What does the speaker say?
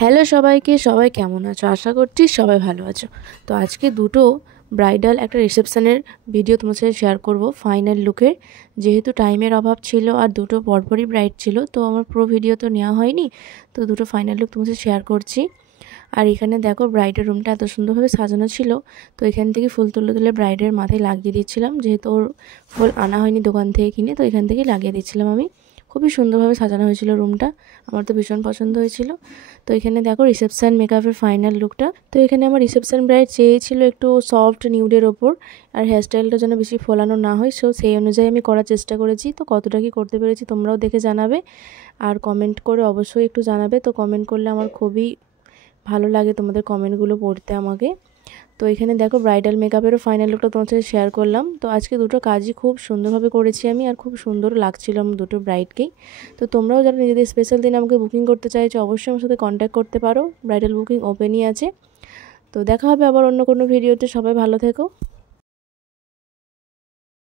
Hello সবাইকে, সবাই কেমন আছো? আশা করছি সবাই ভালো আছো। তো আজকে দুটো ব্রাইডাল একটা রিসেপশনের ভিডিও তোমার সাথে শেয়ার করব ফাইনাল লুকের। যেহেতু টাইমের অভাব ছিল আর দুটো পরপরই ব্রাইড ছিল, তো আমার পুরো ভিডিও তো নেওয়া হয়নি। তো দুটো ফাইনাল লুক তোমার সাথে শেয়ার করছি। আর এখানে দেখো ব্রাইডের রুমটা এত সুন্দরভাবে সাজানো ছিল। তো এখান থেকে ফুল তুলে তুলে ব্রাইডের মাথায় লাগিয়ে দিচ্ছিলাম, যেহেতু ওর ফুল আনা হয়নি দোকান থেকে কিনে, তো এখান থেকেই লাগিয়ে দিচ্ছিলাম আমি। খুবই সুন্দরভাবে সাজানো হয়েছিল রুমটা, আমার তো ভীষণ পছন্দ হয়েছিল। তো এখানে দেখো রিসেপশন মেকআপের ফাইনাল লুকটা। তো এখানে আমার রিসেপশন ব্রাইড চেয়েছিল একটু সফট নিউডের ওপর, আর হেয়ারস্টাইলটা যেন বেশি ফোলানো না হয়, সো সেই অনুযায়ী আমি করার চেষ্টা করেছি। তো কতটা কি করতে পেরেছি তোমরাও দেখে জানাবে, আর কমেন্ট করে অবশ্যই একটু জানাবে। তো কমেন্ট করলে আমার খুবই ভালো লাগে তোমাদের কমেন্টগুলো পড়তে আমাকে। তো এখানে দেখো ব্রাইডাল মেকআপেরও ফাইনাল লুকটা তোমার সাথে শেয়ার করলাম। তো আজকে দুটো কাজই খুব সুন্দরভাবে করেছি আমি, আর খুব সুন্দর লাগছিল আমার দুটো ব্রাইডকেই। তো তোমরাও যারা নিজেদের স্পেশাল দিন আমাকে বুকিং করতে চাইছো, অবশ্যই আমার সাথে কন্ট্যাক্ট করতে পারো। ব্রাইডাল বুকিং ওপেনই আছে। তো দেখা হবে আবার অন্য কোনো ভিডিওতে। সবাই ভালো থেকো।